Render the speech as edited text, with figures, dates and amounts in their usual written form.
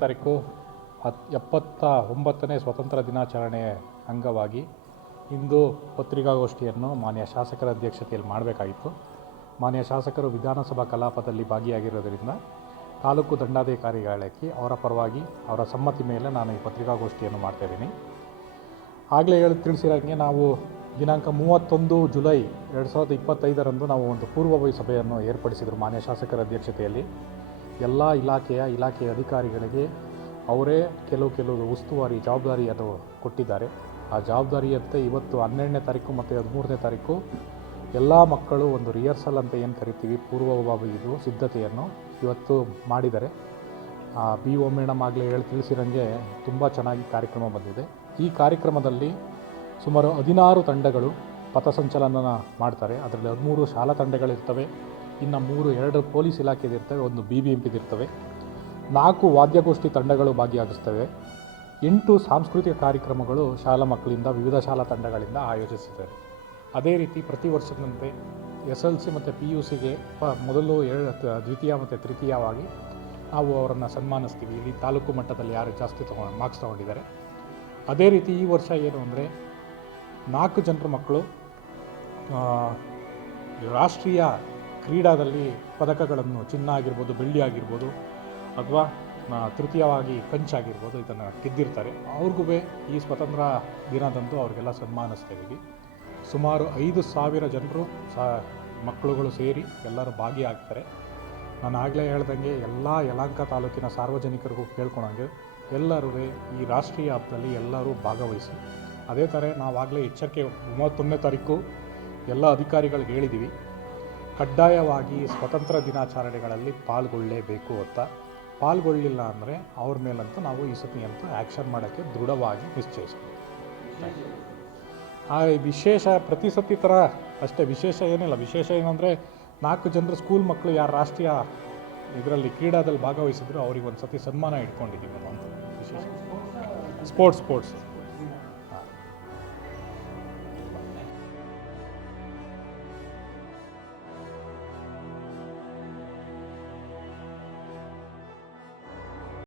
ತಾರೀಕು 79ನೇ ಸ್ವತಂತ್ರ ದಿನಾಚರಣೆ ಅಂಗವಾಗಿ ಇಂದು ಪತ್ರಿಕಾಗೋಷ್ಠಿಯನ್ನು ಮಾನ್ಯ ಶಾಸಕರ ಅಧ್ಯಕ್ಷತೆಯಲ್ಲಿ ಮಾಡಬೇಕಾಗಿತ್ತು. ಮಾನ್ಯ ಶಾಸಕರು ವಿಧಾನಸಭಾ ಕಲಾಪದಲ್ಲಿ ಭಾಗಿಯಾಗಿರೋದರಿಂದ ತಾಲೂಕು ದಂಡಾಧಿಕಾರಿಗಳಿಗೆ ಅವರ ಪರವಾಗಿ ಅವರ ಸಮ್ಮತಿ ಮೇಲೆ ನಾನು ಈ ಪತ್ರಿಕಾಗೋಷ್ಠಿಯನ್ನು ಮಾಡ್ತಾಯಿದ್ದೀನಿ. ಆಗಲೇ ತಿಳಿಸಿರೋಂಗೆ ನಾವು ದಿನಾಂಕ 31 ಜುಲೈ 2025ರಂದು ನಾವು ಒಂದು ಪೂರ್ವಭಾವಿ ಸಭೆಯನ್ನು ಏರ್ಪಡಿಸಿದರು ಮಾನ್ಯ ಶಾಸಕರ ಅಧ್ಯಕ್ಷತೆಯಲ್ಲಿ. ಎಲ್ಲ ಇಲಾಖೆಯ ಅಧಿಕಾರಿಗಳಿಗೆ ಅವರೇ ಕೆಲವು ಉಸ್ತುವಾರಿ ಜವಾಬ್ದಾರಿಯನ್ನು ಕೊಟ್ಟಿದ್ದಾರೆ. ಆ ಜವಾಬ್ದಾರಿಯಂತೆ ಇವತ್ತು 12ನೇ ತಾರೀಕು ಮತ್ತು 13ನೇ ತಾರೀಕು ಎಲ್ಲ ಮಕ್ಕಳು ಒಂದು ರಿಹರ್ಸಲ್ ಅಂತ ಏನು ಕರಿತೀವಿ, ಪೂರ್ವಭಾವಿ ಸಿದ್ಧತೆಯನ್ನು ಇವತ್ತು ಮಾಡಿದ್ದಾರೆ. BO ಮೇಡಮ್ ಆಗಲೇ ತಿಳಿಸಿರೋಂಗೆ ತುಂಬ ಚೆನ್ನಾಗಿ ಕಾರ್ಯಕ್ರಮ ಬಂದಿದೆ. ಈ ಕಾರ್ಯಕ್ರಮದಲ್ಲಿ ಸುಮಾರು 16 ತಂಡಗಳು ಪಥಸಂಚಲನ ಮಾಡ್ತಾರೆ. ಅದರಲ್ಲಿ 13 ಶಾಲಾ ತಂಡಗಳಿರ್ತವೆ, ಇನ್ನು 2 ಪೊಲೀಸ್ ಇಲಾಖೆದಿರ್ತವೆ, 1 BBMPದಿರ್ತವೆ, 4 ವಾದ್ಯಗೋಷ್ಠಿ ತಂಡಗಳು ಭಾಗಿಯಾಗಿಸ್ತವೆ, 8 ಸಾಂಸ್ಕೃತಿಕ ಕಾರ್ಯಕ್ರಮಗಳು ಶಾಲಾ ಮಕ್ಕಳಿಂದ ವಿವಿಧ ಶಾಲಾ ತಂಡಗಳಿಂದ ಆಯೋಜಿಸಿದ್ದಾರೆ. ಅದೇ ರೀತಿ ಪ್ರತಿ ವರ್ಷದಂತೆ SLC ಮತ್ತು PUCಗೆ ಮೊದಲು ದ್ವಿತೀಯ ಮತ್ತು ತೃತೀಯವಾಗಿ ನಾವು ಅವರನ್ನು ಸನ್ಮಾನಿಸ್ತೀವಿ. ಇಲ್ಲಿ ತಾಲೂಕು ಮಟ್ಟದಲ್ಲಿ ಯಾರು ಜಾಸ್ತಿ ಮಾರ್ಕ್ಸ್ ತೊಗೊಂಡಿದ್ದಾರೆ. ಅದೇ ರೀತಿ ಈ ವರ್ಷ ಏನು ಅಂದರೆ 4 ಜನರ ಮಕ್ಕಳು ರಾಷ್ಟ್ರೀಯ ಕ್ರೀಡಾದಲ್ಲಿ ಪದಕಗಳನ್ನು, ಚಿನ್ನ ಆಗಿರ್ಬೋದು, ಬೆಳ್ಳಿ ಆಗಿರ್ಬೋದು, ಅಥವಾ ತೃತೀಯವಾಗಿ ಕಂಚಾಗಿರ್ಬೋದು, ಇದನ್ನು ಗೆದ್ದಿರ್ತಾರೆ. ಅವ್ರಿಗೂ ಈ ಸ್ವತಂತ್ರ ದಿನದಂದು ಅವ್ರಿಗೆಲ್ಲ ಸನ್ಮಾನಿಸ್ತಾಯಿದ್ದೀವಿ. ಸುಮಾರು 5,000 ಜನರು ಮಕ್ಕಳುಗಳು ಸೇರಿ ಎಲ್ಲರೂ ಭಾಗಿಯಾಗ್ತಾರೆ. ನಾನು ಆಗಲೇ ಹೇಳ್ದಂಗೆ ಎಲ್ಲ ಯಲಹಂಕ ತಾಲೂಕಿನ ಸಾರ್ವಜನಿಕರಿಗೂ ಕೇಳ್ಕೊಳಂಗೆ ಎಲ್ಲರೂ ಈ ರಾಷ್ಟ್ರೀಯ ಹಬ್ಬದಲ್ಲಿ ಎಲ್ಲರೂ ಭಾಗವಹಿಸಿ. ಅದೇ ಥರ ನಾವಾಗಲೇ ಎಚ್ಚರಿಕೆ 31ನೇ ತಾರೀಕು ಎಲ್ಲ ಅಧಿಕಾರಿಗಳಿಗೆ ಹೇಳಿದ್ದೀವಿ, ಕಡ್ಡಾಯವಾಗಿ ಸ್ವತಂತ್ರ ದಿನಾಚರಣೆಗಳಲ್ಲಿ ಪಾಲ್ಗೊಳ್ಳಲೇಬೇಕು ಅಂತ. ಪಾಲ್ಗೊಳ್ಳಿಲ್ಲ ಅಂದರೆ ಅವ್ರ ಮೇಲಂತೂ ನಾವು ಈ ಸತಿ ಅಂತ ಆ್ಯಕ್ಷನ್ ಮಾಡೋಕ್ಕೆ ದೃಢವಾಗಿ ನಿಶ್ಚಯಿಸ್ತೀವಿ. ವಿಶೇಷ ಪ್ರತಿ ಸತಿ ಥರ ಅಷ್ಟೇ, ವಿಶೇಷ ಏನಿಲ್ಲ. ವಿಶೇಷ ಏನಂದರೆ 4 ಜನರು ಸ್ಕೂಲ್ ಮಕ್ಕಳು ಯಾರು ರಾಷ್ಟ್ರೀಯ ಇದರಲ್ಲಿ ಕ್ರೀಡಾದಲ್ಲಿ ಭಾಗವಹಿಸಿದ್ರು ಅವ್ರಿಗೆ ಒಂದು ಸತಿ ಸನ್ಮಾನ ಇಟ್ಕೊಂಡಿದ್ದೀವಿ ಅಂತ ವಿಶೇಷ. ಸ್ಪೋರ್ಟ್ಸ್